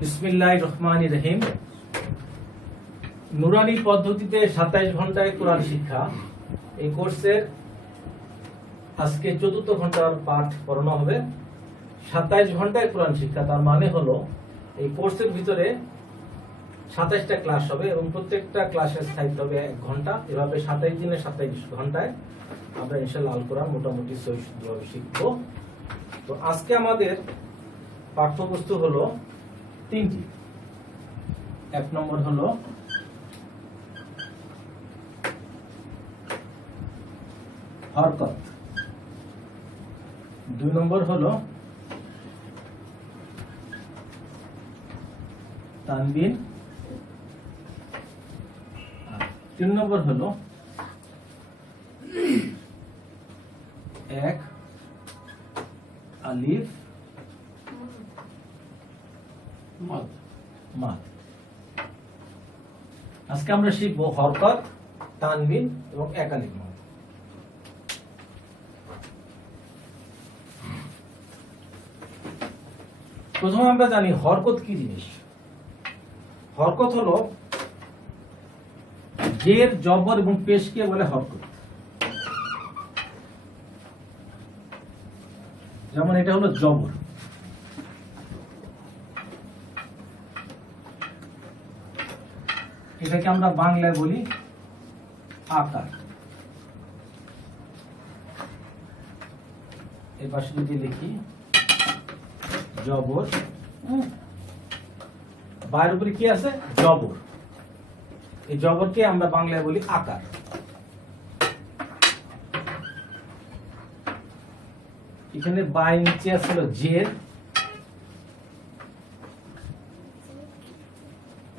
বিসমিল্লাহির রহমানির রহিম। নুরানি পদ্ধতিতে 27 ঘন্টায় কোরআন শিক্ষা, এই কোর্সের আজকে 4র্থ ঘন্টার পাঠ পড়ানো হবে। 27 ঘন্টায় কোরআন শিক্ষা, তার মানে হলো এই কোর্সের ভিতরে 27টা ক্লাস হবে এবং প্রত্যেকটা ক্লাসের স্থায়িত্ব হবে 1 ঘন্টা। এভাবে 27 দিনে 27 ঘন্টায় আমরা ইনশাআল্লাহ আল কোরআন মোটামুটি সহিষ্ণুভাবে শিখব। তো আজকে আমাদের পাঠ্যবস্তু হলো 3টি। 1 নম্বর হলো হরকত, 2 নম্বর হলো তানবিন, 3 নম্বর হলো 1 আলিফ মাদ। আজকে আমরা শিখবো হরকত, তানবিন এবং 1 আলিফ মাদ। প্রথমে আমরা জানি হরকত কি জিনিস। হরকত হলো জের, জবর এবং পেশকে বলে হরকত। যেমন এটা হলো জবর, এটাকে আমরা বাংলায় বলি আকার। এর পাশে যদি লিখি জবর, বাইরের উপরে কি আছে? জবর। এই জবরকে আমরা বাংলায় বলি আকার। এখানে বাই নিচে আছে জের,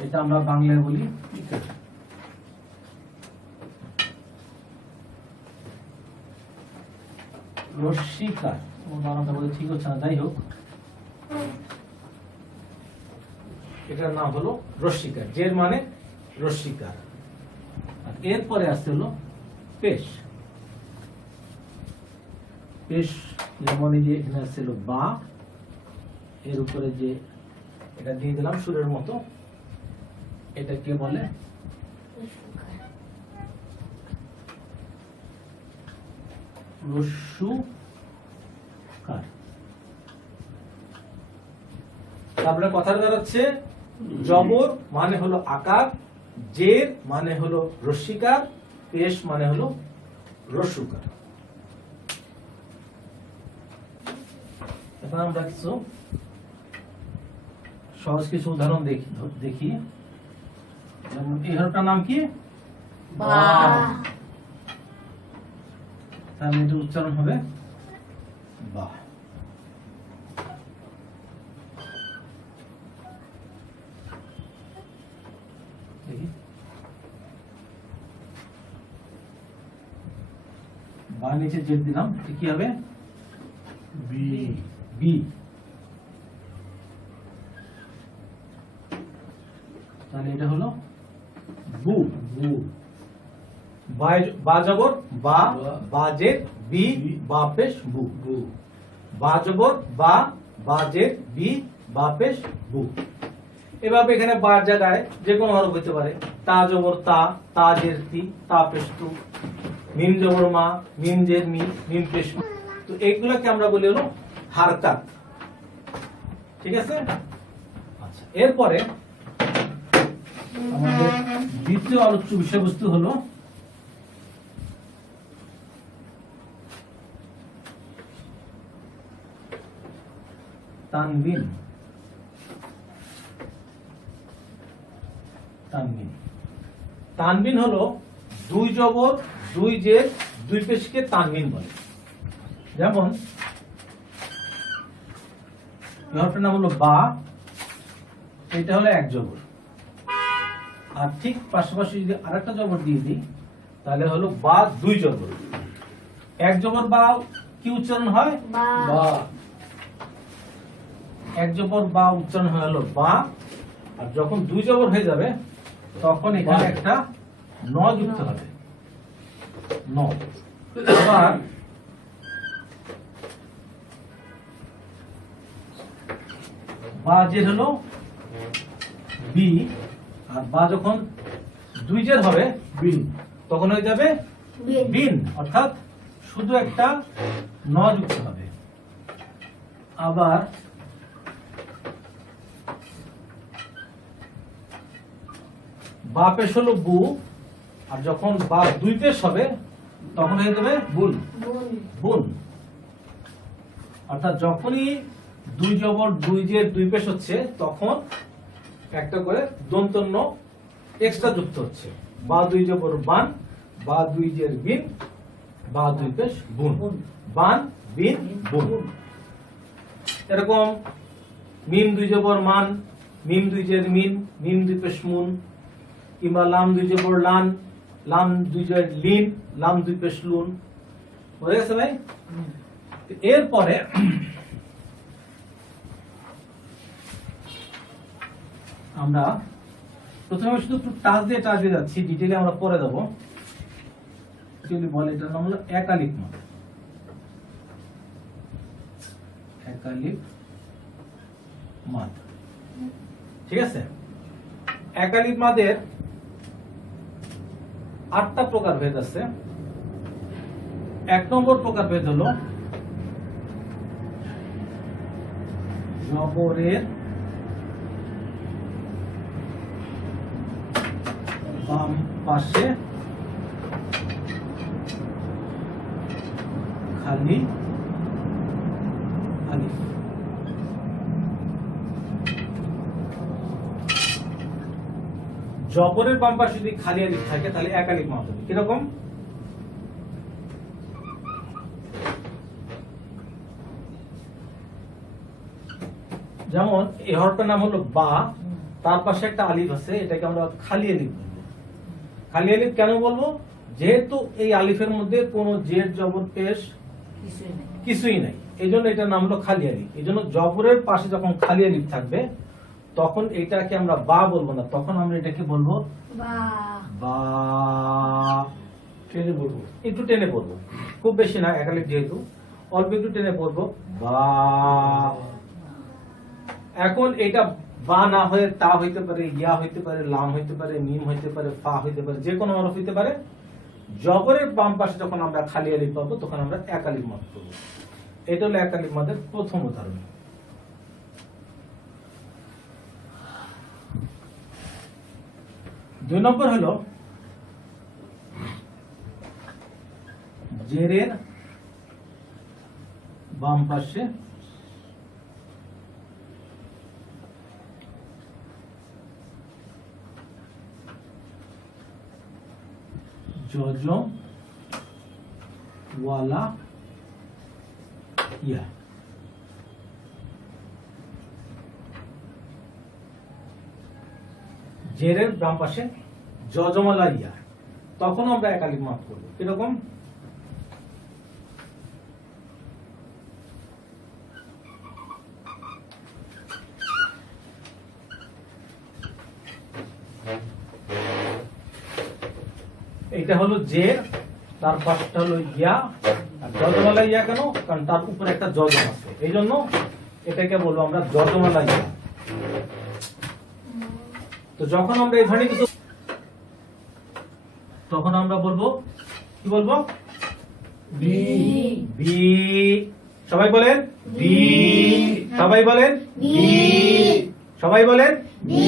এটা আমরা বাংলায় বলি ইকার। রস্যিকার, বানানটা বলে ঠিক হচ্ছে না, যাই হোক এটার নাম হলো রস্যিকার। জের মানে রস্যিকার। আর এরপরে আসছে হলো পেশ। পেশ যেমন এই যে এখানে আসছিল বা, এর উপরে যে এটা দিয়ে দিলাম সুরের মতো, এটা কে বলে? রস্যুকার। তারপরে কথা দাঁড়াচ্ছে জবর মানে হলো আকার, জের মানে হলো রস্যিকার, পেশ মানে হলো রস্যুকার। এখন আমরা কিছু সহজ কিছু উদাহরণ দেখি। যেমন এই হরফটার নাম কি? বা। তাহলে এটা উচ্চারণ হবে বা। বা নিচে জেড দিলাম, কি হবে? বি। বি। তাহলে এটা হলো বু। বু। বা জবর বা, বা জের বি, বা পেশ বু। বু। বা জবর বা, বা জের বি, বা পেশ বু। এভাবে এখানে বার জায়গায় যে কোনো হরফ হতে পারে। তা জবর তা, তা জের তি, তা পেশ তু। মিম জবর মা, মিম জের মি, মিম পেশ মু। তো এইগুলোকে আমরা বলি হলো হারকাত। ঠিক আছে? আচ্ছা, এরপরে আমাদের দ্বিতীয় আলোচ্য বিষয়বস্তু হলো তানবিন। তানবিন, তানবিন হলো 2 জবর, 2 জের, 2 পেশকে তানবিন বলে। যেমন হরফটার নাম হলো বা, এটা হলো 1 জবর। আর ঠিক পাশাপাশি যদি আরেকটা জবর দিয়ে দিই তাহলে হলো বা 2 জবর। 1 জবর বা কি উচ্চারণ হয়? বা। 1 জবর বা উচ্চারণ হলো বা। আর যখন 2 জবর হয়ে যাবে তখন এখানে একটা ন যুক্ত হবে, ন। আবার বা জের হলো বি, আর বা যখন দুই জের হবে বিন, তখন হয়ে যাবে বিন, অর্থাৎ শুধু একটা ন যুক্ত হবে। আবার বা পেশ হলো বু, আর যখন বা দুই পেশ হবে তখন হয়ে যাবে বুন, বুন। অর্থাৎ যখনই দুই জবর দুই জের দুই পেশ হচ্ছে তখন একটা করে দন্তন্য এক্সট্রা যুক্ত হচ্ছে। বা দুই জবর বান, বা দুই জের বিন, বা দুই পেশ বুন, বান বিন বুন। এরকম মিম দুই জবর মান, মিম দুই জের মিন, মিম দুই পেশ মুন, কিংবা লাম দুই জবর লান, লাম দুই জের লিন, লাম দুই পেশ লুন। বুঝে গেছে ভাই? এরপরে আমরা প্রথমে শুধু একটু টাচ দিয়ে যাচ্ছি, ডিটেইলে আমরা পরে দেবো। বলে এটার নাম হলো একালিক মাদ। একালিক মাদ, ঠিক আছে? একালিক মাদের 8টা প্রকার ভেদ আছে। 1 নম্বর প্রকার ভেদ হলো জবরের বাম পাশে খালি আলিফ। জবরের বাম পাশে যদি খালি আলিফ থাকে তাহলে একালিক মাদ হবে। কিরকম? যেমন এই হরফটার নাম হলো বা, তার পাশে একটা আলিফ আছে, এটাকে আমরা খালি আলিফ বলবো। খালি আলিফ কেন বলবো? যেহেতু এই আলিফের মধ্যে কোনো জের জবর পেশ কিছুই নাই, এই জন্য এটার নাম হলো খালি আলিফ। এই জন্য জবরের পাশে যখন খালি আলিফ থাকবে তখন এটাকে আমরা বা বলবো না, তখন আমরা এটাকে বলবো বা। টেনে বলবো, একটু টেনে পড়বো, খুব বেশি না, একালিফ যেহেতু অল্প একটু টেনে পড়বো বা। এখন এটা বা না হয়ে তা হইতে পারে, ইয়া হইতে পারে, লাম হইতে পারে, মিম হইতে পারে, ফা হইতে পারে, যে কোনো হরফ হইতে পারে। জবরের বাম পাশে যখন আমরা খালি আলিফ পাবো তখন আমরা একালিফ মাদ করবো। এটা হলো একালিফ মাদের প্রথম উদাহরণ। দুই নম্বর হলো জেরের বাম পাশে জজম ওয়ালা ইয়া। জেরের বাম পাশে জজম ওয়ালা ইয়া, তখন আমরা একালিফ মাদ করবো। কিরকম? এটা হলো জের, তার পাশটা হলো ইয়া। আর জজমালা ইয়া কেন? কারণ তার উপরে একটা জজম আছে, এই জন্য এটাকে বলবো আমরা জজমালা ইয়া। তো যখন আমরা এই ধরনের কিছু, তখন আমরা বলবো কি বলবো? বি। বি, সবাই বলেন বি, সবাই বলেন বি, সবাই বলেন বি,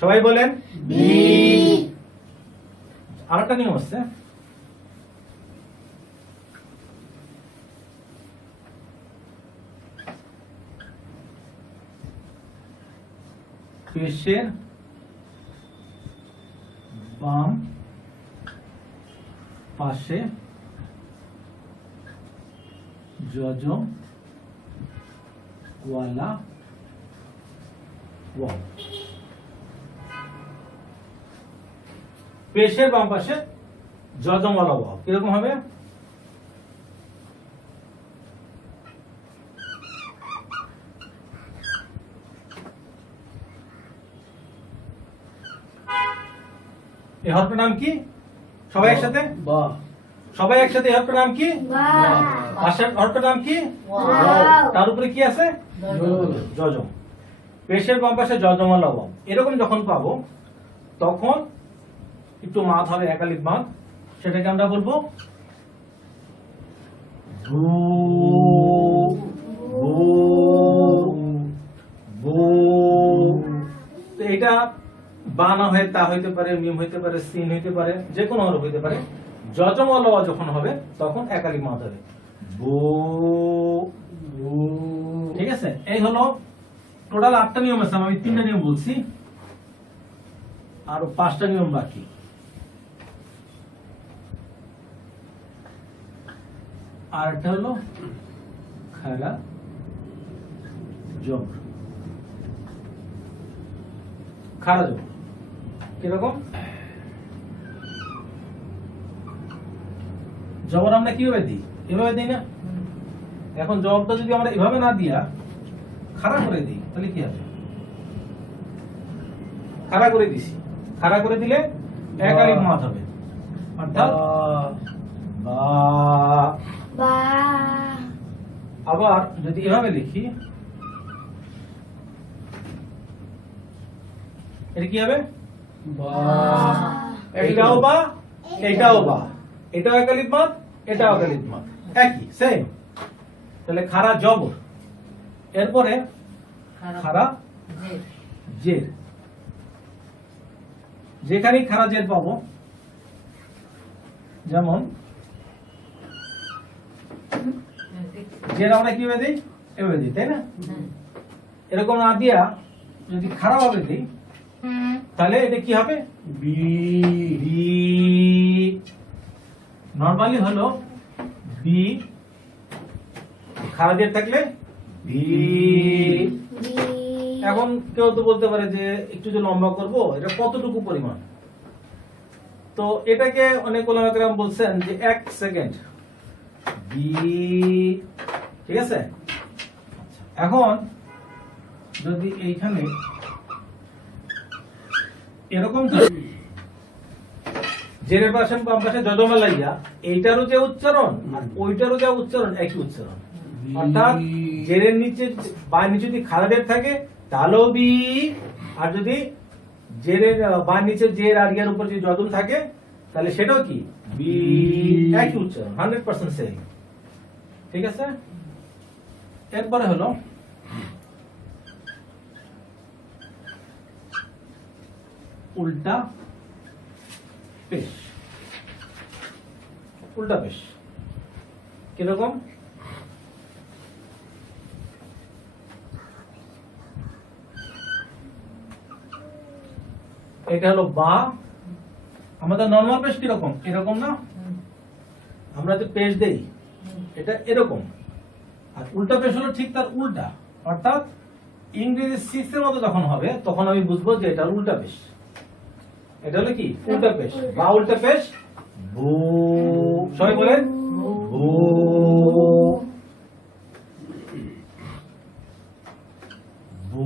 সবাই বলেন বি। আরেকটা নিয়ম আছে, পেশের বাম পাশে জজম ওয়ালা ওয়াও। পেশের বাম পাশে জজম ওয়ালা ওয়াও কিরকম হবে? এই হরফের নাম কি? সবাই একসাথে বা। সবাই একসাথে, এই হরফের নাম কি? বা। পাশের হরফের নাম কি? ওয়াও। তার উপরে কি আছে? জজম। পেশের বাম পাশে যজমা লবম এরকম যখন পাবো তখন একটু মাদ হবে একালিক মাদ, সেটাকে আমরা বলবো ভূ ভূ ভূ। তো এটা বা না হয়ে তা হইতে পারে, মিম হইতে পারে, সিন হইতে পারে, যে কোনো হরফ হইতে পারে। যজমা লওয়া যখন হবে তখন একালিক মাদ হবে বু। ঠিক আছে, এই হলো টোটাল 8টা নিয়ম আছে, আমি 3টা নিয়ম বলছি, আর 5টা নিয়ম বাকি। আর একটা হলো খারা জবর। খারা জবর কিরকম? জবর আমরা কিভাবে দিই? এভাবে দিই না। এখন জবাবটা যদি আমরা এভাবে না দিয়া খাড়া করে দিই তাহলে কি হবে? খাড়া করে দিছি, খাড়া করে দিলে একালিক মাদ হবে, অর্থাৎ বা। আবার যদি এভাবে লিখি এটা কি হবে? এটাও বা, এটাও বা, এটাও একালিক মাদ, এটাও একালিক মাদ, একই সেম। তাহলে খাড়া জবর, এরপরে খাড়া জের। যেখানেই খাড়া জের পাবো, যেমন জের আমরা কিভাবে দিই? এভাবে দিই, তাই না? এরকম না দিয়া যদি খারাপ ভাবে দিই তাহলে এটা কি হবে? বি। নরমালি হলো বি, খাড়া জের থাকলে বি। এখন কেউ তো বলতে পারে যে একটু যে লম্বা করব, এটা কতটুকু পরিমাণ? তো এটাকে অনেক ওলামায়ে বলছেন যে 1 সেকেন্ড বি। ঠিক আছে, এখন যদি এইখানে এরকম জেরের পাশে বাম পাশে যজমা লাইয়া এইটারও যে উচ্চারণ আর ওইটারও যে উচ্চারণ একই উচ্চারণ, অর্থাৎ জেরের নিচে বা নিচে যদি খাড়া জের থাকে তাহলেও বি, আর যদি জেরের বা নিচে জের আর ইয়ার উপর যদি যজম থাকে তাহলে সেটাও কি? বি। একই উচ্চারণ, 100% সেম। ঠিক আছে, এরপরে হলো উল্টা পেশ। উল্টা পেশ কিরকম? এটা হলো বা। আমাদের নরমাল পেশ কিরকম? এরকম না? আমরা যে পেশ দেই এটা এরকম, আর উল্টা পেশ হলো ঠিক তার উল্টা, অর্থাৎ ইংরেজি 6 এর মতো যখন হবে তখন আমি বুঝবো যে এটা উল্টা পেশ। এটা হলো কি? উল্টা পেশ বা উল্টা পেশ বু। সবাই বলেন বু। বু।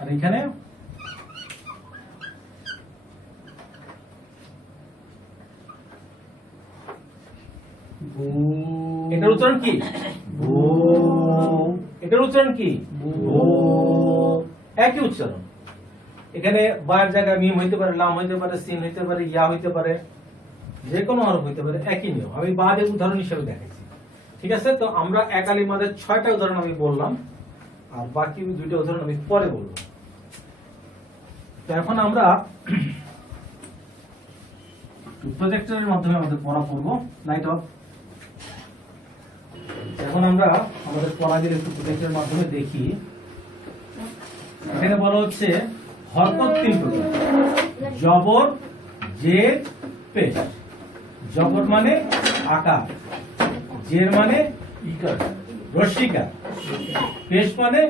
আর এখানে এটার উচ্চারণ কি? বু। এটার উচ্চারণ কি? বু। একই উচ্চারণ। এখানে বায়ের জায়গায় মিম হইতে পারে, লাম হইতে পারে, সিন হইতে পারে, ইয়া হইতে পারে, যে কোনো হরফ হইতে পারে, একই নিয়ম। আমি বাদের উদাহরণ হিসেবে দেখাইছি। ঠিক আছে, তো আমরা একালি মাদের 6টা উদাহরণ আমি বললাম, আর বাকি 2টা উদাহরণ আমি পরে বলবো। তো এখন আমরা প্রজেক্টরের মাধ্যমে আমাদের পড়া করব। Light off. এখন আমরা আমাদের পড়াগুলো একটু প্রজেক্টরের মাধ্যমে দেখি। এখানে বলা হচ্ছে হরকত 3 প্রকার: জবর, জের, পেশ। জবর মানে আকার, জের মানে ইকার রস্যিকার, পেশ মানে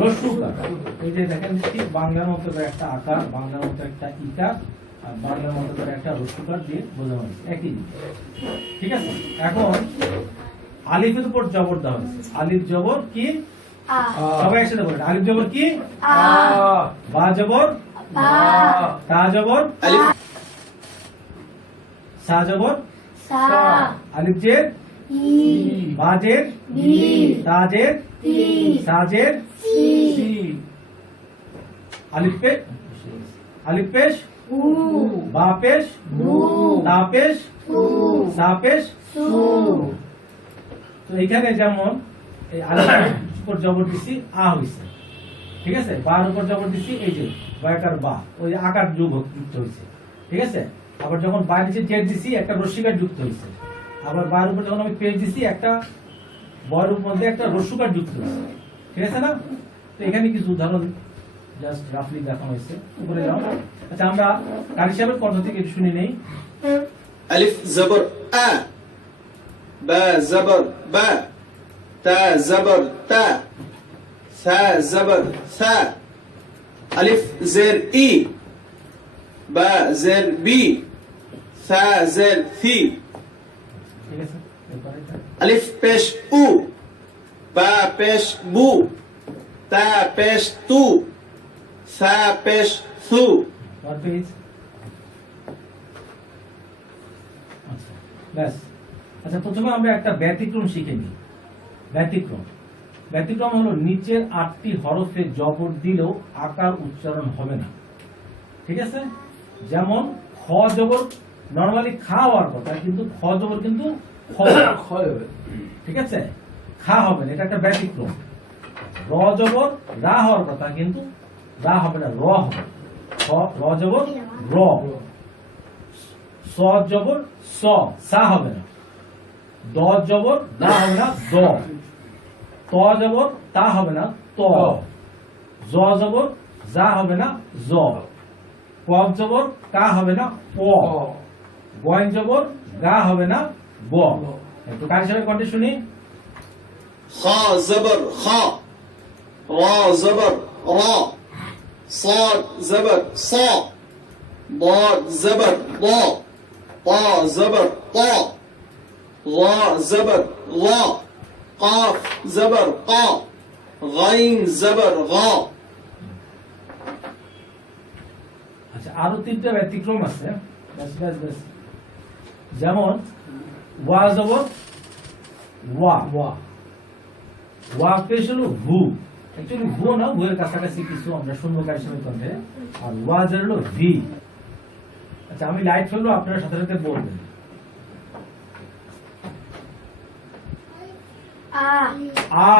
রস্যুকার। এই যে দেখেন ঠিক বাংলার মতো করে একটা আকার, বাংলার মতো একটা ইকার, আর বাংলার মতো করে একটা রস্যুকার দিয়ে বোঝানো হয়েছে, একই জিনিস। ঠিক আছে, এখন আলিফের উপর জবর দেওয়া হয়েছে। আলিফ জবর কি? সবাই একসাথে বলেন, আলিফ জবর কি? বা জবর তা জবর সা জবর আলিফ জের বা জের তা জের সাজের সি আলিফ পেশ বা পেশ তা পেশ সা পেশ তো এখানে যেমন এই আলিফের উপর জবর দিছি আ হইছে, ঠিক আছে, বার উপর জবর দিছি এই যে বয়াকার বা, ওই আকার যুক্ত হইছে, ঠিক আছে। আবার যখন বা নিচে জেড দিছি একটা রস্যিকার যুক্ত হইছে, আবার বার উপর যখন আমি পেশ দিছি একটা বয়ের মধ্যে একটা রস্যকার যুক্ত হইছে, ঠিক আছে না। তো এখানে কিছু উদাহরণ জাস্ট রাফলি দেখানো হয়েছে, উপরে যাও। আচ্ছা আমরা কারি সাহেবের কণ্ঠ থেকে একটু শুনে নেই। ألف زبر أ با زبر با تا زبر تا ثا زبر ثا ألف زر إي با زر بي ثا زر ثي ঠিক আছে, এরপরে ألف পেশ উ বা পেশ বু তা পেশ তু ثا পেশ থু What page? আচ্ছা, ব্যাস। আচ্ছা, প্রথমে আমরা একটা ব্যতিক্রম শিখে নিই। ব্যতিক্রম হলো নিচের 8টি হরফে জবর দিলেও আকার উচ্চারণ হবে না, ঠিক আছে। যেমন খ জবর নরমালি খা হওয়ার কথা, কিন্তু খ জবর কিন্তু খ হবে, ঠিক আছে, খা হবে না, এটা একটা ব্যতিক্রম। র জবর রা হওয়ার কথা, কিন্তু রা হবে না, র হবে। র জবর র, স জবর স, সা হবে না। দ জবর দা হবে না, দ। ত জবর তা হবে না, ত। জ জবর যা হবে না, জ। কফ জবর কা হবে না, প। গয় জবর গা হবে না, ব। একটু কার হিসাবে কণ্ঠে শুনি। خا زبر خا را زبر را صاد زبر صا ضاد زبر ضا طا زبر طا ظا زبر ظا قاف زبر قا غين زبر غا আচ্ছা, আরো 3টা ব্যতিক্রম আছে, ব্যাস। যেমন ওয়া জবর ওয়া, ওয়া পেশ হলো ভু, অ্যাকচুয়ালি ভু না, ভু এর কাছাকাছি কিছু আমরা শূন্যকার হিসেবে কণ্ঠে, আর ওয়া জের হলো ভি। আচ্ছা, আমি লাইট ফেলবো, আপনারা সাথে সাথে বলবেন। আ,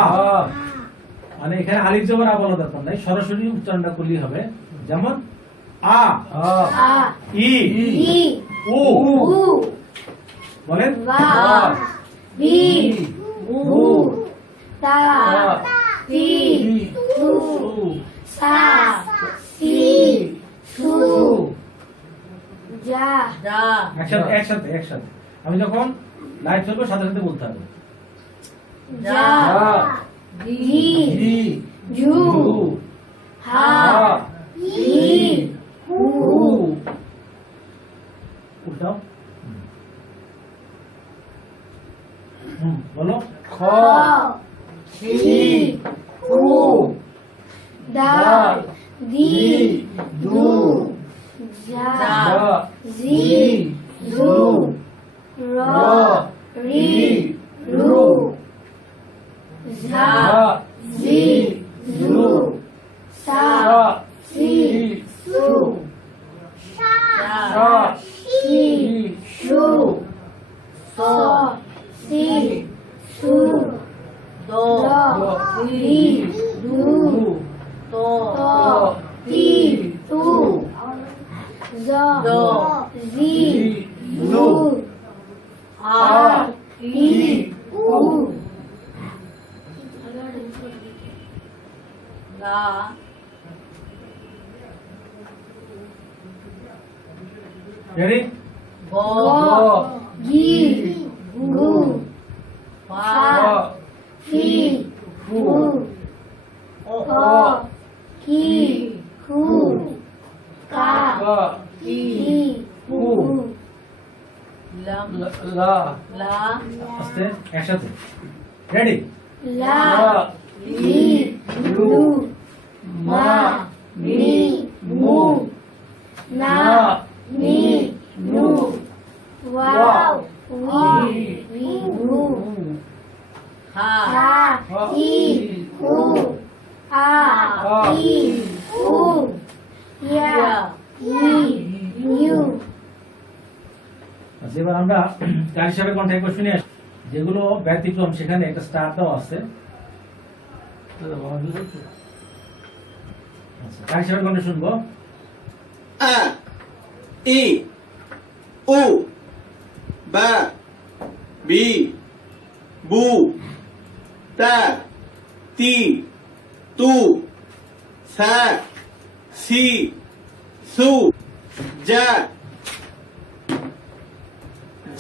মানে এখানে আলিফ জবর আ বলা দরকার নাই, সরাসরি উচ্চারণটা করলেই হবে। যেমন আ, ই, উ, বলেন একসাথে। আমি যখন লাইট ফেলবো সাথে সাথে বলতে হবে। উল্টাও, বলো। খ, ছি, খু, দাল, দি, দু, যা, জি, জু, র, রি, রু, ঝা, জি, জু, সা, সি, সু, শা, শি, শু, স, সি, সু, দ, রি, দু, ত, তি, তু, জ, জি, জু, আ, ই, উ, লা, রেডি? গ, গি, গু, ফা, ফি, ফু, ক, কি, খু, কা, কি, কু, লা, আস্তে, একসাথে। রেডি? লা, লি, লু, মা, মি, মু, না, মি, নু, ওয়াও, উই, রি, রু, হা, ই, ই উ ইয়া ই ইউ। আচ্ছা, এবার আমরা কার হিসাবে কণ্ঠে একবার শুনে আসি। যেগুলো ব্যতিক্রম সেখানে একটা স্টার দেওয়া আছে। আচ্ছা, কার হিসাবে কণ্ঠে শুনবো। আ ই উ বা বি বু তা তি তু সা সি সু যা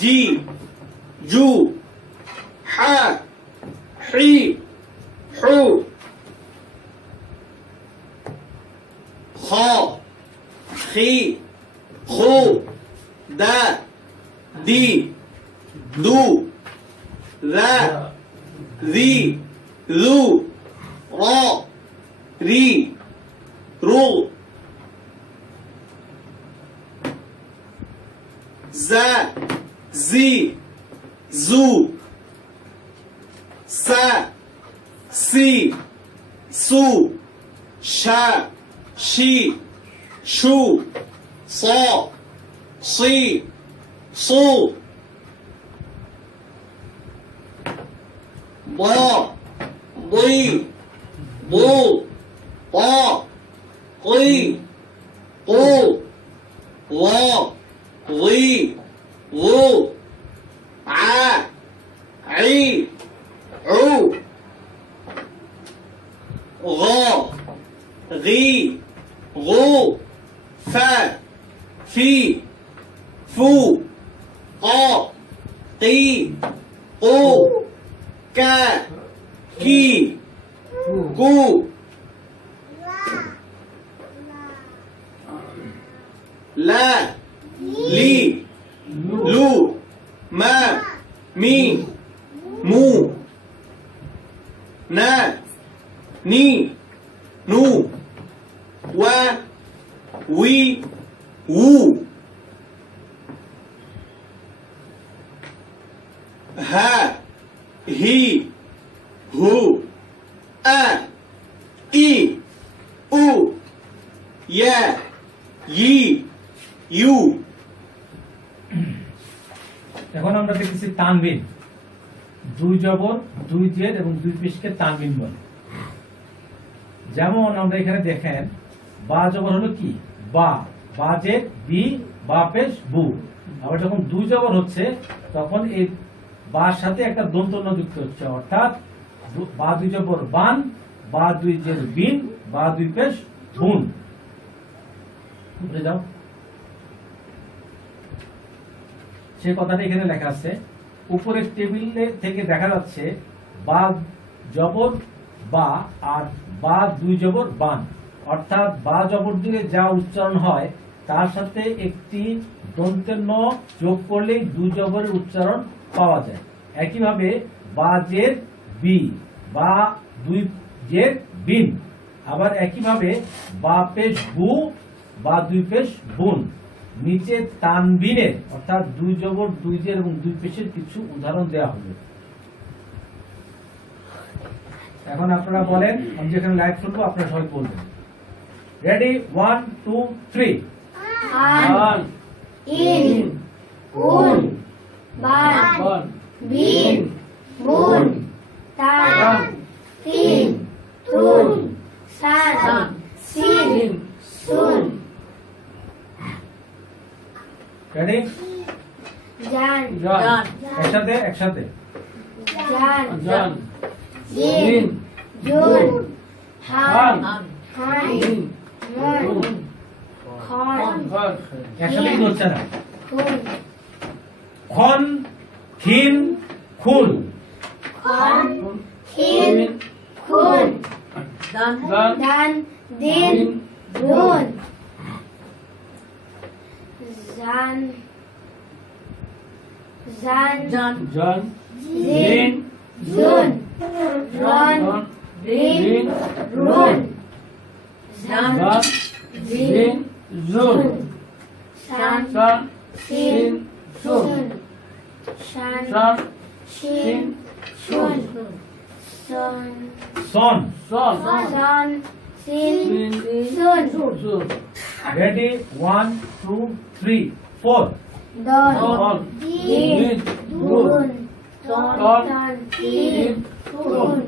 জি জু হা হি হু খ খি খু দা দি দু রা রি রু র রি রু যা জি জু সা সি সু শা শি শু স সি সু ব বই বু প কই ও ল লি লু আ ই উ غ غي غو فا في فو قا قي قو كا كي كو لا لي لو ما مي مو نا ني نو وا وي وو ها هي هو أ إي أو يا يي ইউ। এখন আমরা দেখতেছি তানবিন। দুই জবর, দুই জের এবং দুই পেশকে তানবিন বলে। যেমন আমরা এখানে দেখেন বা জবর হলো কি বা, বা জের বি, বা পেশ বু। আবার যখন দুই জবর হচ্ছে তখন এই বার সাথে একটা দন্ত ন যুক্ত হচ্ছে, অর্থাৎ বা দুই জবর বান, বা দুই জের বিন, বা দুই পেশ বুন। বুঝে যাও, সেই কথাটা এখানে লেখা আছে। উপরের টেবিলে থেকে দেখা যাচ্ছে বা জবর বা আর বা দুই জবর বান, অর্থাৎ বা জবর দিয়ে যা উচ্চারণ হয় তার সাথে একটি দন্তের ন যোগ করলেই দুই জবরের উচ্চারণ পাওয়া যায়। একইভাবে বা জের বি, বা দুই জের বিন। আবার একইভাবে বা পেশ বু, বা দুই পেশ বুন। নিচে তানবিনের অর্থাৎ দুই জবর, দুই জের এবং দুই পেশের কিছু উদাহরণ দেওয়া হবে। এখন আপনারা বলেন, আমি যেখানে লাইভ শুনবো আপনারা সবাই বলবেন। রেডি, 1 2 3। আন ইন উন বান বিন বুন তান তিন তুন সান সিন সুন। রেডি, জান একসাথে একসাথে। জান জিন জুন হান হাইন মুন খন একসাথে কি হচ্ছে না? খুন খন, খিন, খুন। খন খিন খুন দান দিন দুন জান জান জন, জিন জুন রন রিন রুন জান জিন জুন শান সিন সুন শান সিন সুন সন সন, সন সিন সুন রেডি 1 2 3 4 দন দিন দুন তন তিন তুন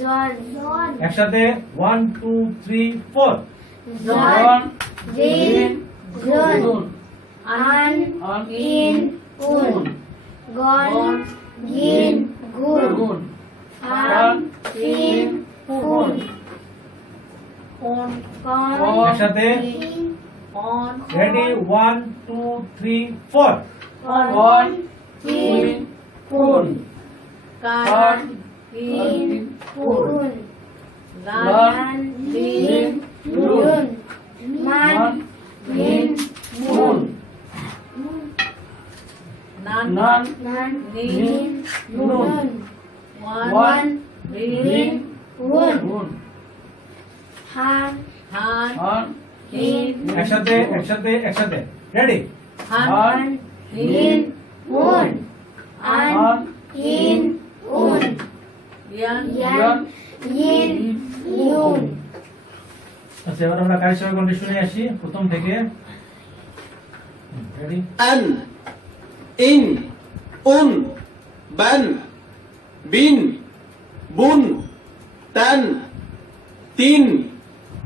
জন একসাথে 1 2 3 4 জন দিন জুন আন ইন উন গন গিন গুন আন তিন ফুন কন একসাথে on ready 1 2 3 4 on tin pun kan tin pun lan tin dun man min mun nan nin nun wan rin un han একসাথে একসাথে একসাথে ready han nin un an in un yan yin yun আচ্ছা এবার আমরা কাজের সঙ্গে condition শুনে আসি প্রথম থেকে ready an, in, un, ban, bin, bun, tan, tin,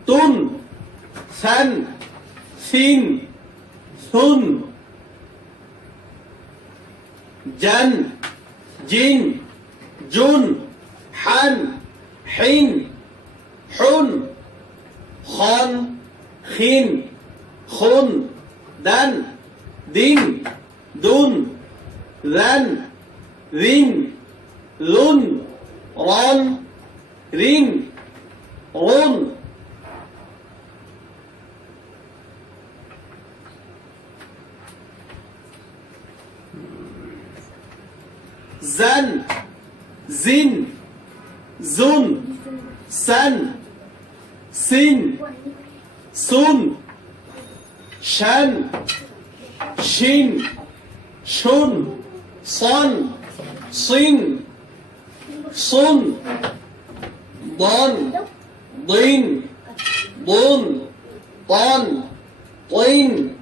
tun, san, sin, sun, jan, jin, jun, han, hin, hun, khon, khin, khun, dan, din, dun, ran, rin, lun, ron, rin, run. Zan, zin, zun, san, sin, sun, shan, shin, shun, son, sin, sun, don, din, dun, ton, tin,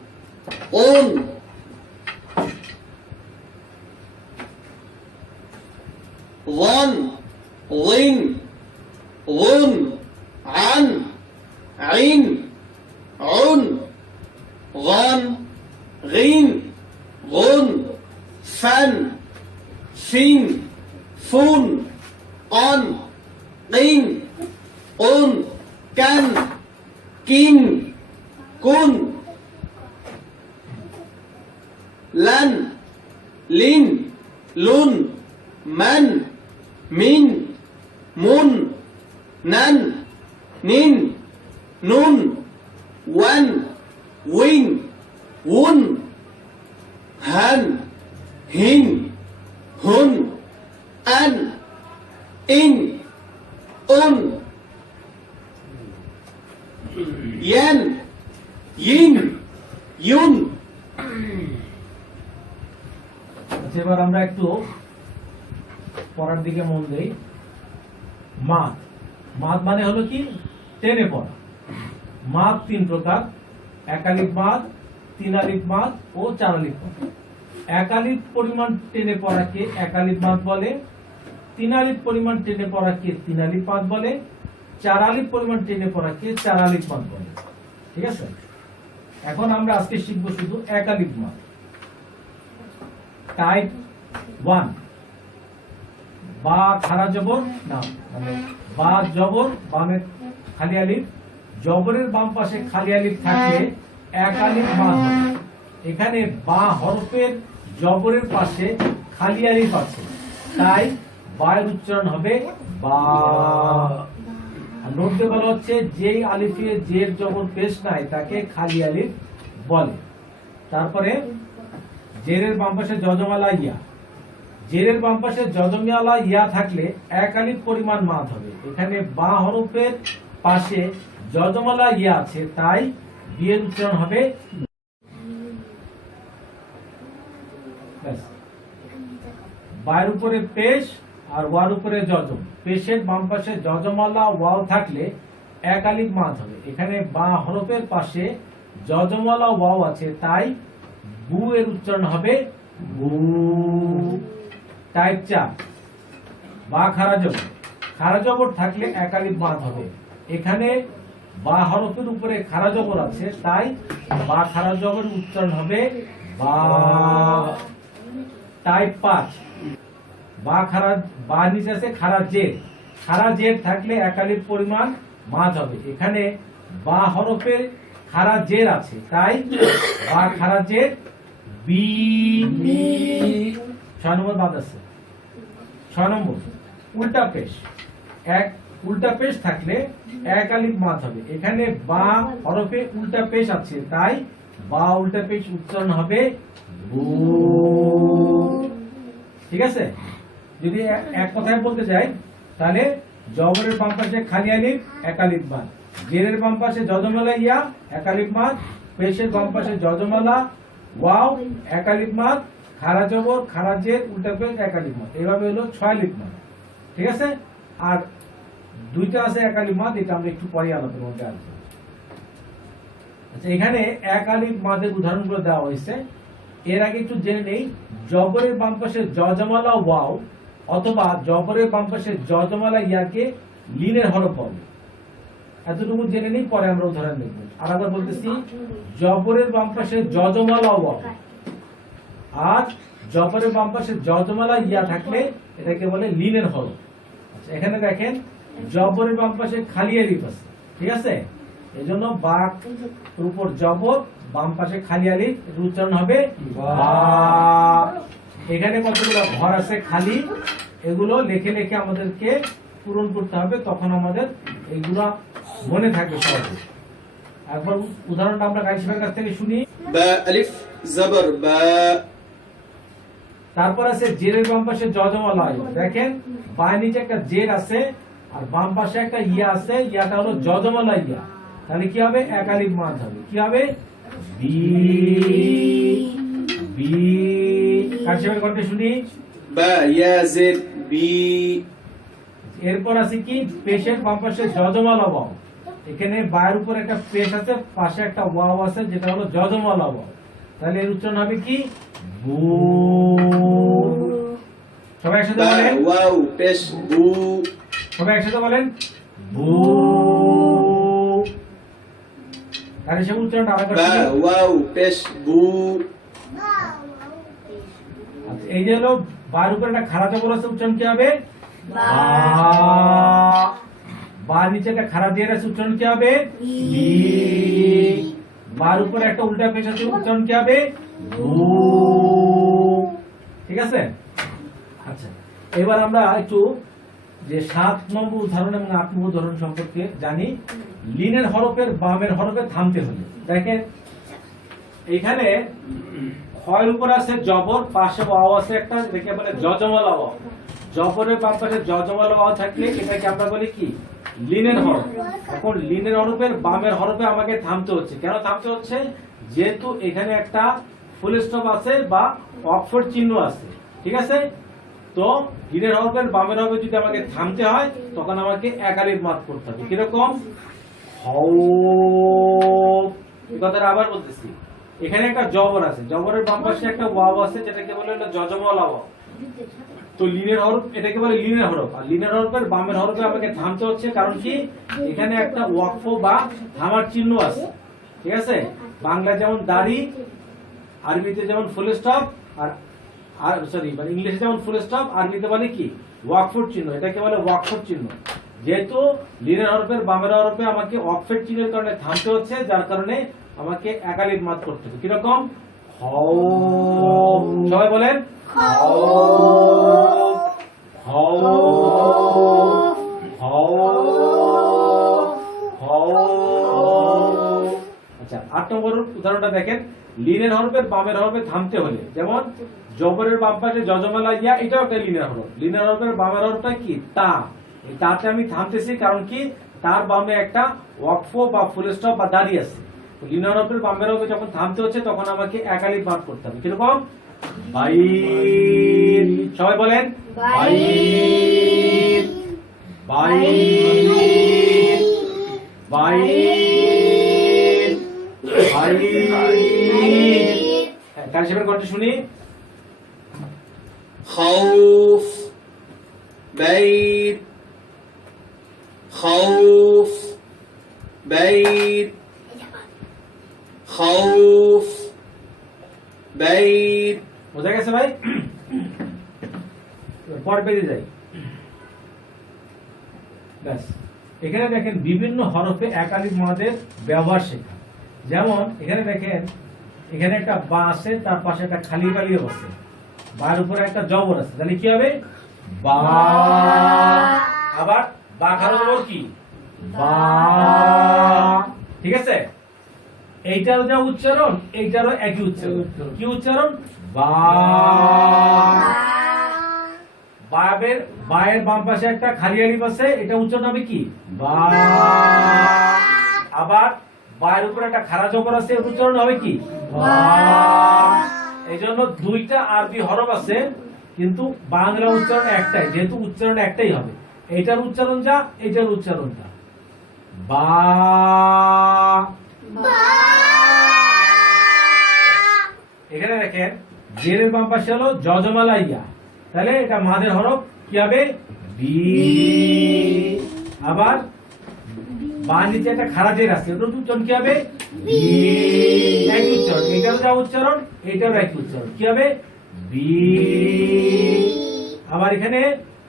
un. ظن ظن ظن عن عين عن غن غين غن فن فين فن قن قين قن كن كن كن لن لن لن من min mun nan nin nun wan win wun han hin hun an in un yan yin yun এবার আমরা একটু পড়ার দিকে মন দেই মাদ মাদ মানে হলো কি টেনে পড়া মাদ তিন প্রকার একালিপ মাদ তিন আলিপ মাদ ও চার আলিপ মাদ একালিপ পরিমাণ টেনে পড়াকে একালিপ মাদ বলে তিন আলিপ পরিমাণ টেনে পড়াকে তিন আলিপ মাদ বলে চার আলিপ পরিমাণ টেনে পড়াকে চার আলিপ মাদ বলে ঠিক আছে এখন আমরা আজকে শিখবো শুধু একালিপ মাদ টাইপ 1 বা খাড়া জবর না মানে বা জবর বামে খালি আলিফ জবরের বাম পাশে খালি আলিফ থাকলে এক আলিফ মাদ হবে এখানে বা হরফের জবরের পাশে খালি আলিফ আছে তাই বায়ের উচ্চারণ হবে বা আর নোট দিয়ে বলা হচ্ছে যেই আলিফে জের জবর পেশ নাই তাকে খালি আলিফ বলে তারপরে জেরের বাম পাশে যজমালা ইয়া জেরের বাম পাশে যজমালা ইয়া থাকলে এক আলিফ পরিমাণ মাদ হবে এখানে বা হরফের পাশে যজমালা ইয়া আছে তাই বিয়ের উচ্চারণ হবে বায়ের উপরে পেশ আর ওয়ার উপরে যজম। পেশের বাম পাশে যজমালা ওয়াও থাকলে এক আলিফ মাদ হবে। এখানে বা হরফের পাশে যজমালা ওয়াও আছে, তাই বু এর উচ্চারণ হবে বু। টাইপ 4 বা খারা জবর। খারা জবর থাকলে এক আলিফ মাদ হবে। এখানে বা হরফের উপরে খারা জবর আছে, তাই বা খারা জবর উচ্চারণ হবে বা। টাইপ 5 বা খারা, বা নিচে আছে খারা জের। খারা জের থাকলে এক আলিফ পরিমাণ মাদ হবে। এখানে বা হরফের খারা জের আছে, তাই বা খারা জের বি। 6 নম্বর বাদ আছে। 6 নম্বর উল্টা পেশ। এক উল্টা পেশ থাকলে এক আলিফ মাদ হবে। এখানে বা হরফে উল্টা পেশ আছে, তাই বা উল্টা পেশ উচ্চারণ হবে বু। ঠিক আছে, যদি এক কথায় বলতে যাই তাহলে জবরের বাম পাশে খালি আলিফ এক আলিফ মাদ, জেরের বাম পাশে যজমালা ইয়া এক আলিফ মাদ, পেশের বাম পাশে যজমালা ওয়াও এক আলিফ মাদ, খারা জবর খারা জের উল্টা পেশ এক আলিফ মাদ। এভাবে হলো 6 আলিফ মাদ। ঠিক আছে, আর দুইটা আছে এক আলিফ মাদ, এটা আমরা একটু পরে আলোচনা করতে আসবো। আচ্ছা, এখানে এক আলিফ মাদের উদাহরণগুলো দেওয়া হয়েছে। এর আগে একটু জেনে নেই, জবরের বাম পাশে যজমালা ওয়াও অথবা জবরের বাম পাশে যজমালা ইয়াকে লিনের হরফ বলে। এতটুকু জেনে নেই, পরে আমরা উদাহরণ দেখব। আর একবার বলতেছি, জবরের বাম পাশে যজমালা ওয়াও আর জবরের বাম পাশে যজমালা ইয়া থাকলে এটাকে বলে লিনের হরফ। আচ্ছা, এখানে দেখেন জবরের বাম পাশে খালি আলিফ আছে। ঠিক আছে, এজন্য বা উপর জবর বাম পাশে খালি আলিফ, এর উচ্চারণ হবে বা। এখানে কতগুলো ঘর আছে খালি, এগুলো লিখে লিখে আমাদেরকে পূরণ করতে হবে, তখন আমাদের এইগুলা মনে থাকবে সহজে। একবার উদাহরণটা আমরা গাইড সাহেবের কাছ থেকে শুনি। বা আলিফ জবর বা। তারপর আছে জেরের বাম পাশে যজমালা ইয়া। দেখেন বায়ের নিচে একটা জের আছে আর বাম পাশে একটা ইয়া আছে, ইয়াটা হলো যজমালা ইয়া, তাহলে কি হবে এক আলিফ মাদ হবে। কি হবে বি। বি গাইড সাহেবের কণ্ঠে শুনি। বা ইয়া জের বি। এরপর আছে কি পেশের বাম পাশে যজমালা ওয়াও। এখানে বায়ের উপর একটা পেশ আছে, পাশে একটা ওয়াও আছে, যেটা হলো যজমালা ওয়াও, তাহলে এর উচ্চারণ হবে কি বু। সবাই একসাথে বা বলেন, ওয়াও পেশ বু। সবাই একসাথে বলেন বু। তাহলে সে উচ্চারণটা আরেকবার বা শুনি। ওয়াও পেশ বু। আচ্ছা, এই যে হলো বায়ের উপর একটা খাড়া জবর আছে, উচ্চারণ কি হবে বা। বার নিচে একটা খাড়া জের আছে, উচ্চারণ কি হবে বি। বার উপরে একটা উল্টা পেশ আছে, উচ্চারণ কি হবে বু। ঠিক আছে। আচ্ছা, এবার আমরা একটু যে 7 নম্বর উদাহরণ এবং 8 নম্বর উদাহরণ সম্পর্কে জানি। লিনের হরফের বামের হরফে থামতে হলে দেখেন এখানে ক্ষয়ের উপর আছে জবর, পাশে ওয়াও আছে একটা, এটাকে বলে যজমালা ওয়াও। জবরের বাম পাশে যজমালা ওয়াও থাকলে এটাকে আমরা বলি কি লিনের হরফ। এখন লিনের হরফের বামের হরফে আমাকে থামতে হচ্ছে। কেন থামতে হচ্ছে? যেহেতু এখানে একটা ফুল স্টপ আছে বা অক্ষর চিহ্ন আছে। ঠিক আছে, তো লিনের হরফের বামের হরফে যদি আমাকে থামতে হয় তখন আমাকে এক আলিফ মাদ করতে হবে। কিরকম হও। এই কথাটা আবার বলতেছি, এখানে একটা জবর আছে, জবরের বাম পাশে একটা ওয়াও আছে, যেটাকে বলে হলো যজমালা ওয়াও। তো লিনের হরফ এটাকে বলে লিনের হরফ, আর লিনের হরফের বামের হরফে আমাকে থামতে হচ্ছে, কারণ কি এখানে একটা ওয়াকফ বা থামার চিহ্ন আছে। ঠিক আছে, বাংলা যেমন দাড়ি, আরবিতে যেমন ফুল স্টপ, আর সরি মানে ইংলিশে যেমন ফুল স্টপ, আরবিতে বলে কি ওয়াকফের চিহ্ন, এটাকে বলে ওয়াকফের চিহ্ন। যেহেতু লিনের হরফের বামের হরফে আমাকে ওয়াকফের চিহ্নের কারণে থামতে হচ্ছে, যার কারণে আমাকে এক আলিফ মাদ করতে হবে। কিরকম হও। সবাই বলেন হও হও হও হও। আচ্ছা, 8 নম্বর উদাহরণটা দেখেন। লিনের হরফের বামের হরফে থামতে হলে, যেমন জবরের বাম পাশে যজমালা ইয়া, এটাও একটা লিনের হরফ। লিনের হরফের বামের হরফটা কি তা। এই তাতে আমি থামতেছি, কারণ কি তার বামে একটা ওয়াকফ বা ফুল স্টপ বা দাড়ি আছে। লিনের হরফের বামের হরফে যখন থামতে হচ্ছে তখন আমাকে এক আলিফ মাদ করতে হবে। কিরকম বাইর। সবাই বলেন বাইত বাইত বাইত বাইত কার সেবার কণ্ঠে শুনি خوف بيت خوف بيت خوف بيت বোঝা গেছে ভাই পর পেজে যাই ব্যাস এখানে দেখেন বিভিন্ন হরফে একাধিক মাদের ব্যবহার শেখা যেমন এখানে দেখেন এখানে একটা বা আছে তার পাশে একটা খালি কালিও আছে বার উপরে একটা জবর আছে তাহলে কি হবে বা আবার বা খালো জবর কি বা ঠিক আছে এইটারও যা উচ্চারণ এইটারও একই উচ্চারণ কি উচ্চারণ বা বায়ের বায়ের বাম পাশে একটা খালি আলিফ আছে এটা উচ্চারণ হবে কি বা আবার বায়ের উপরে একটা খাড়া জবর আছে এর উচ্চারণ হবে কি বা এইজন্য দুইটা আরবি হরফ আছে কিন্তু বাংলা উচ্চারণ একটাই যেহেতু উচ্চারণ একটাই হবে এইটার উচ্চারণ যা এইটার উচ্চারণ যা বা এখানে দেখেন জেরের বাম পাশে হলো জজমালা ইয়া তাহলে এটা মাদের হরফ কি হবে বি আবার বা নিচে একটা খাড়া জের আছে এটার উচ্চারণ কি হবে বি একই উচ্চারণ এটারও যা উচ্চারণ এটারও একই উচ্চারণ কি হবে বি আবার এখানে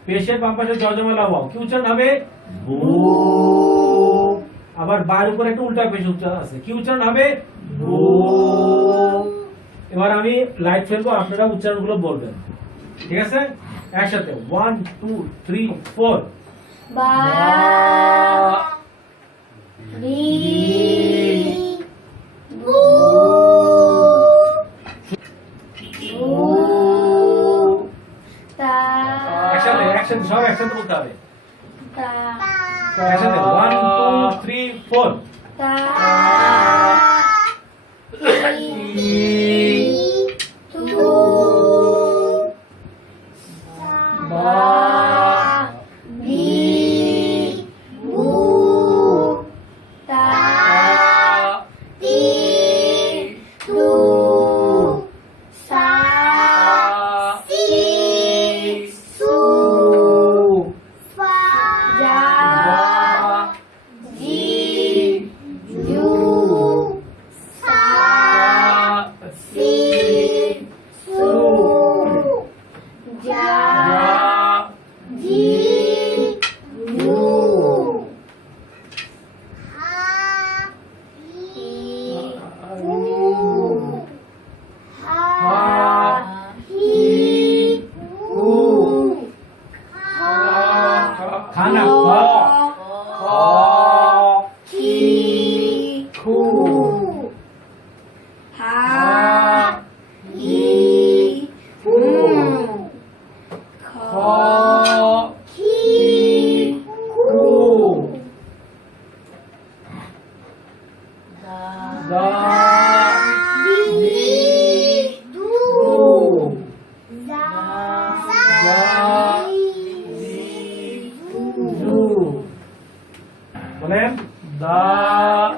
পেশের বাম পাশে জজমালা ওয়াও কি উচ্চারণ হবে বু আবার বার উপরে একটা উল্টা পেশ উচ্চারণ আছে কি উচ্চারণ হবে বু এবার আমি লাইট ফেলবো আপনারা উচ্চারণগুলো বলবেন ঠিক আছে একসাথে 1 2 3 4 বা বি বু বু তা একসাথে একসাথে সব একসাথে বলতে হবে তা একসাথে 1 2 3 4 তা তু বা বি বু তা তি তু সা সি সু ফা যা জি জু সা সি সু যা জি জু হা হি হু হা হি হু হা খানা খ খ হি খু হা হি হু খ খ হি হু খু দা দি দু দু যা যা জি জু বলেন দা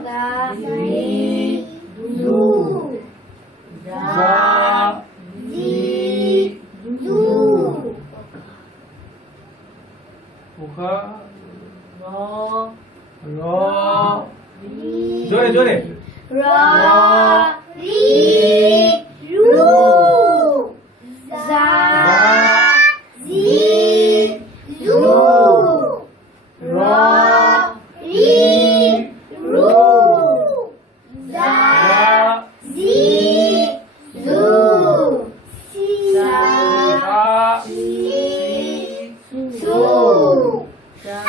দা জি জু যা জি জু উখা র জোরে জোরে রা রি রু যা জি জু রা রি রু যা জি জু সা সি সু সা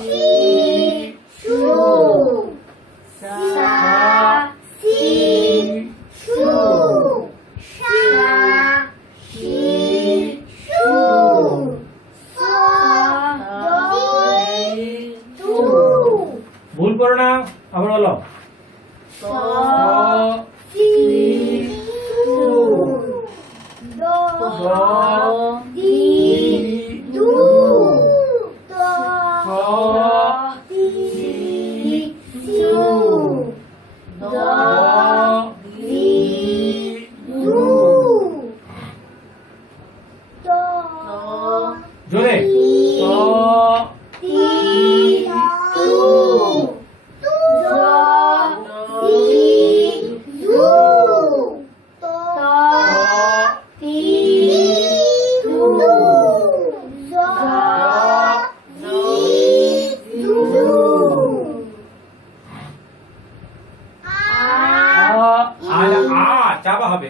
সি সু সা সি সু সা সি সু সা তু ভুল করো না আবার বলো সা সি সু দো দ দি জোরে চাবা হবে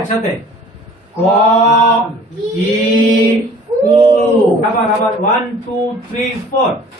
একসাথে ক ই কু আবার 1 2 3 4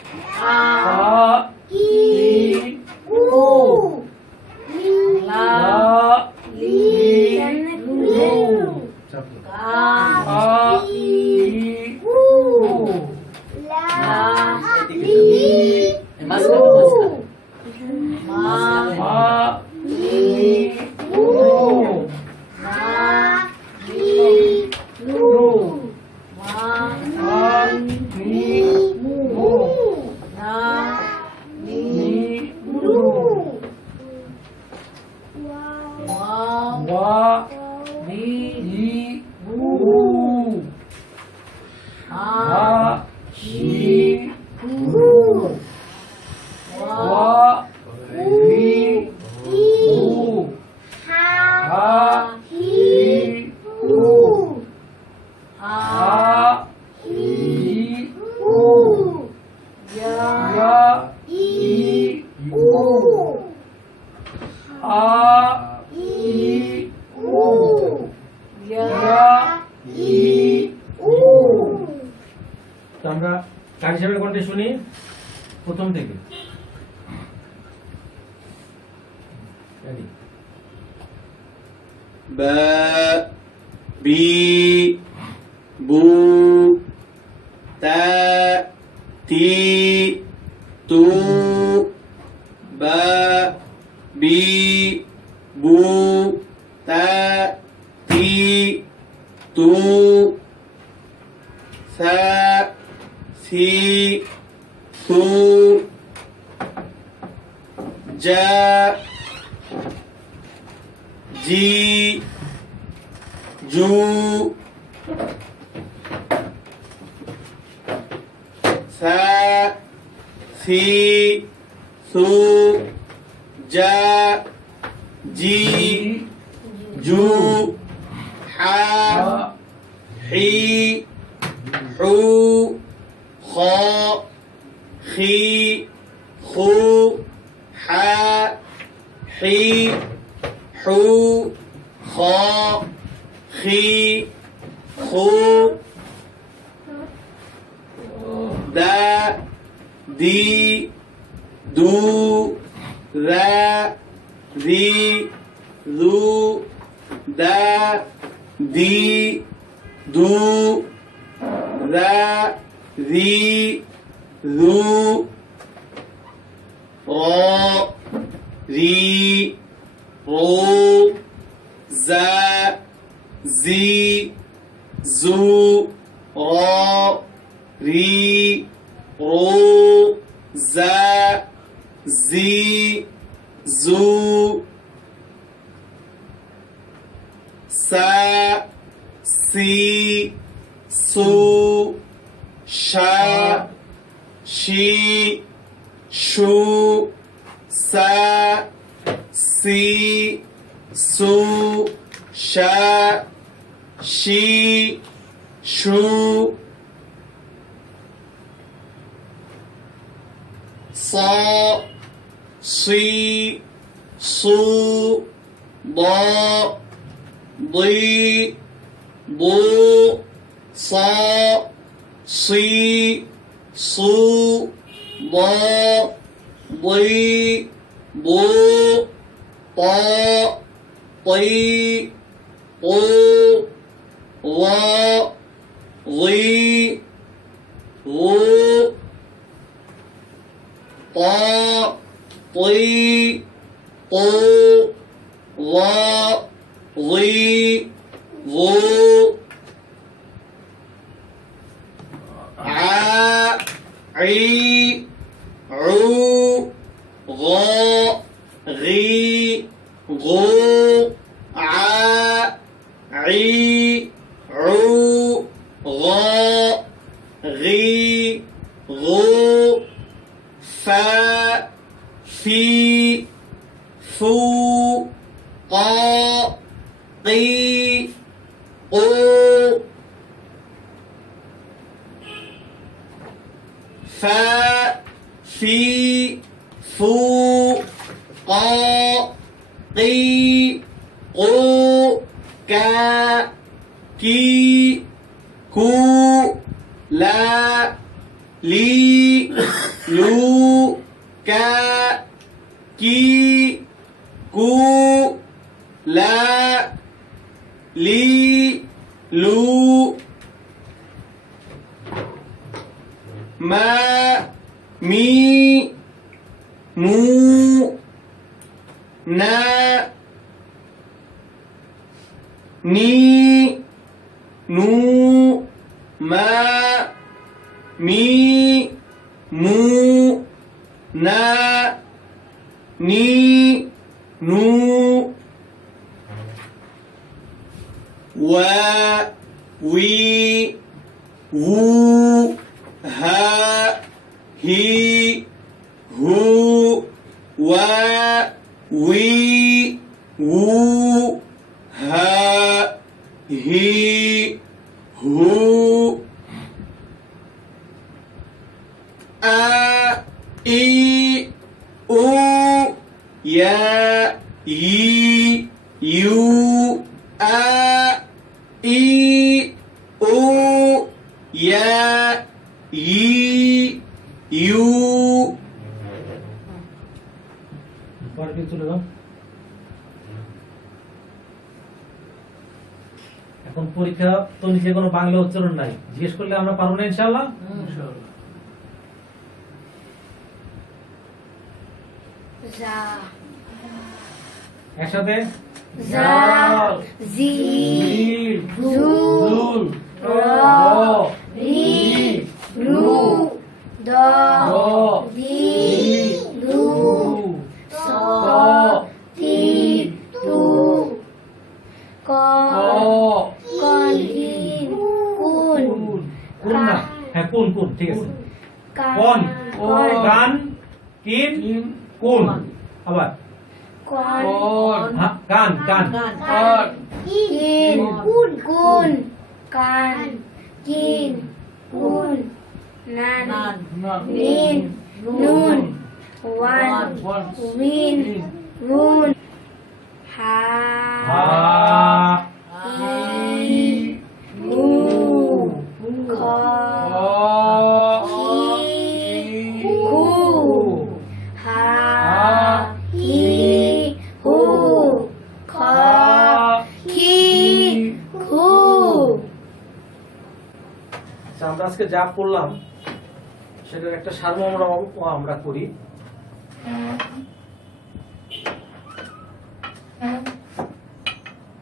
আমরা কারি সাহেবের কণ্ঠে শুনি প্রথম থেকে বা বি বু তা তি তু বা বি বু তা তি তু সা সি সু যা জি জু সা সি সু যা জি জু হা হি হু খ খি খু হা হি হু খ খি খু দা দি দু রা রি রু দা দি দু রা রি রু র রি রো জা জি জু র রি রো জা জি জু সা সি সু শা শি শু সা সি সু শা শি শু সা সি সু দ দি বু স সি সু দ দি বু ত তি তু ল লি লু ত তি তু ল লি লু আ ই উ গ রি গু আ ই উ গ রি গু ফা ফি ফু ق قي قو فا في فو ق قي قو كا كي كو لا لي لو كا كي كو لا لي لو ما مي مو نا ني نو ما مي مو نا ني نو وا وي وو ها هي هو وا وي وو ها هي هو آ إي أو يا يي يو آ إي أو يا يي يو পরের পেজ চলে যাও। এখন পরীক্ষা তো নিচে কোনো বাংলা উচ্চারণ নাই, জিজ্ঞেস করলে আমরা পারবো না ইনশাআল্লাহ। যা একসাথে যা জি জু র রি রু দ দি লু স তি তু ক কন কিন কুন কোন না, হ্যাঁ কোন কোন ঠিক আছে। কোন কান কিন কোন, আবার কোন হ্যাঁ, কান কান কিন কুন কুন কান কিন কুন নান নিন নুন ওয়ান উইন রুন হা হা ই উ খ ই খু হা ই হু খ ই খু। আচ্ছা, আমরা আজকে যা পড়লাম সেটার একটা সারমর্ম আমরা করি।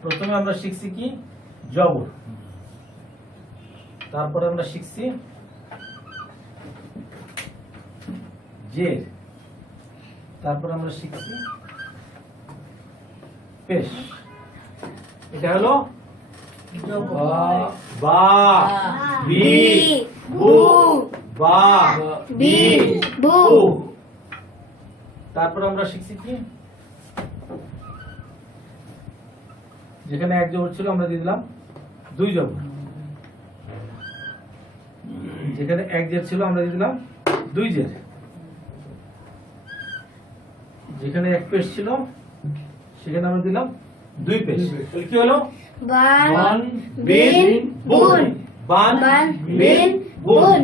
প্রথমে আমরা শিখছি কি জবর, তারপরে আমরা শিখছি জের, তারপর আমরা শিখছি পেশ। এটা হলো বা বি বু বা বি বু। তারপর আমরা শিখছি কি যেখানে এক জবর ছিল আমরা দিয়ে দিলাম দুই জবর, যেখানে এক জের ছিল আমরা দিয়ে দিলাম দুই জের, যেখানে এক পেশ ছিল সেখানে আমরা দিলাম 2 পেশ। তাহলে কি হলো? বান বিন বুন বান বান বিন বিন বুন। বুন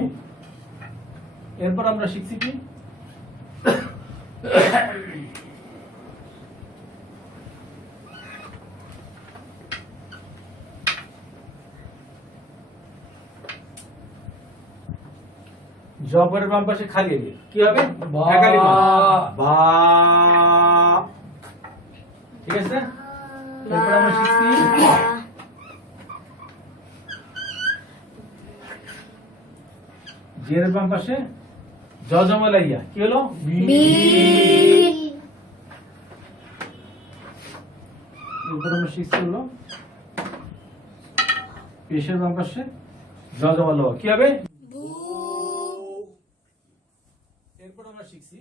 এরপর আমরা শিখছি কি? জবরের বাম পাশে খালি এলিফ কি হবে? বা। একালি মাদ। বা। ঠিক আছে? এরপর আমরা শিখছি জের বাম পাশে জজমলাইয়া কি হলো? বি এরপর আমরা শিখছি হলো পেশের বাম পাশে জজমলা কি হবে? বু এরপর আমরা শিখছি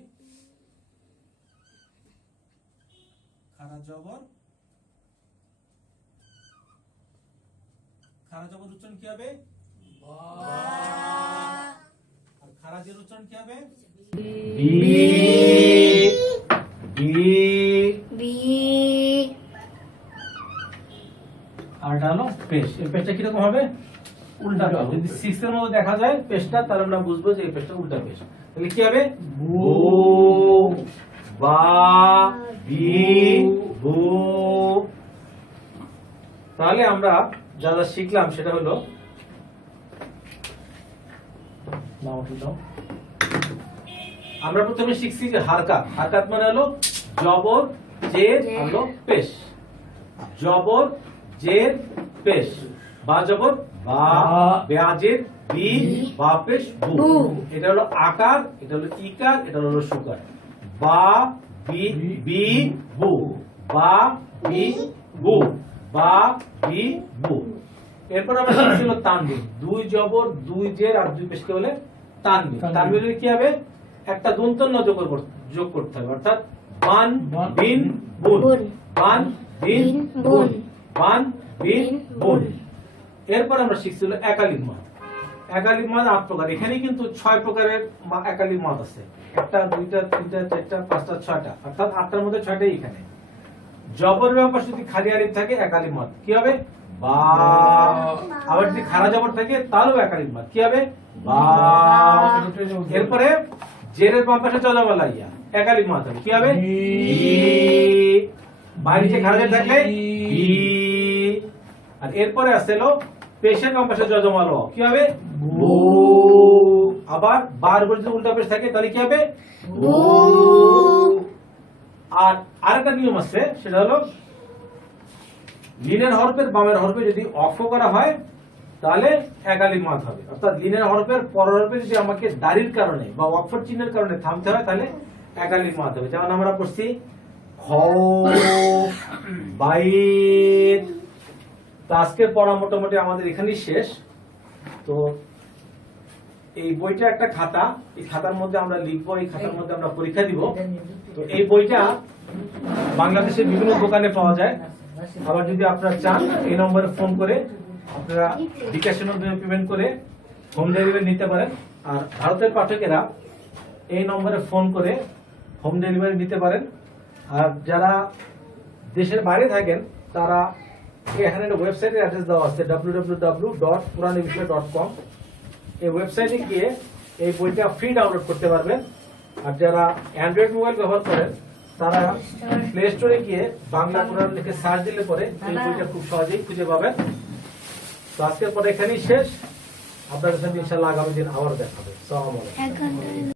খারা জবর উচ্চারণ কি হবে? আর খারাজের উচ্চারণ কি হবে? B B. বি আর এটা হলো পেশ। এই পেশটা কিরকম হবে? উল্টা পেশ। যদি 6 এর মধ্যে দেখা যায় পেশটা, তাহলে আমরা বুঝবো যে এই পেশটা উল্টা পেশ। তাহলে কি হবে? বু বা বি বু। তাহলে আমরা যা যা শিখলাম সেটা হলো আমরা প্রথমে শিখছি যে হারকাত। হারকাত মানে হলো জবর জের আর হলো পেশ। জবর জের পেশ। বা জবর বা, বেয়াজের বি, বা পেশ বু। বু। এটা হলো আকার, এটা হলো ইকার, এটা হলো সুকার। বা বি বি বু, বা বি বু, বা বি বু। এরপর আমরা শিখছি হলো তানবিন। 2 জবর 2 জের আর 2 পেশকে বলে তানবিন। তানবিনের কি হবে? একটা দন্তন্য যোগ করতে হবে, অর্থাৎ বান বিন বুন, বুন। বান বিন বিন বুন, বুন। বান বিন বিন বুন। বুন। এরপর আমরা শিখছি হলো একালিফ মাদ। একালিফ মাদ 8 প্রকার। এখানে কিন্তু 6 প্রকারের একালিফ মাদ আছে। 1টা 2টা 3টা 4টা 5টা 6টা, অর্থাৎ 8টার মধ্যে 6টাই এখানে। জবরের ব্যাপারে যদি খালি আলিফ থাকে একালিফ মাদ কি হবে? বা। আবার যদি খাড়া জবর থাকে তাহলেও একালিফ মাদ কি হবে? বা। এরপরে জেরের বাম পাশে জজমলা ইয়া একালিফ মাদ হবে কি হবে? বি। বাড়িতে খাড়া জবর থাকলে বি। আর এরপরে আসছে হলো পেশের বাম পাশে জজমলা কি হবে? বু। আবার বার উপর যদি উল্টা পেশ থাকে তাহলে কি হবে? বু। আর আরেকটা নিয়ম আছে, সেটা হলো লিনের হরফের বামের হরফে যদি অক্ষ করা হয় তাহলে একালিফ মাদ হবে, অর্থাৎ লিনের হরফের পরের হরফে যদি আমাকে দাড়ির কারণে বা অক্ষর চিহ্নের কারণে থামতে হয় তাহলে একালিফ মাদ হবে। যেমন আমরা পড়ছি খ বাইত। তো আজকের পড়া মোটামুটি আমাদের এখানেই শেষ। তো এই বইটা একটা খাতা, এই খাতার মধ্যে আমরা লিখবো, এই খাতার মধ্যে আমরা পরীক্ষা দিব। তো এই বইটা বাংলাদেশের বিভিন্ন দোকানে পাওয়া যায়। আবার যদি আপনারা চান এই নম্বরে ফোন করে আপনারা বিকাশের মাধ্যমে পেমেন্ট করে হোম ডেলিভারি নিতে পারেন। আর ভারতের পাঠকেরা এই নম্বরে ফোন করে হোম ডেলিভারি নিতে পারেন। আর যারা দেশের বাইরে থাকেন তারা এখানে একটা ওয়েবসাইটের অ্যাড্রেস দেওয়া আছে www.quranibishya.com। এই ওয়েবসাইটে গিয়ে এই বইটা ফ্রি ডাউনলোড করতে পারবেন। আর যারা অ্যান্ড্রয়েড মোবাইল ব্যবহার করেন তারা প্লে স্টোরে গিয়ে বাংলা কোরআন লিখে সার্চ দিলে পরে এই বইটা খুব সহজেই খুঁজে পাবেন। তো আজকের পরে এখানেই শেষ। আপনাদের সঙ্গে ইনশাআল্লাহ আগামী দিন আবার দেখা হবে। আসসালামু আলাইকুম। 1 ঘন্টা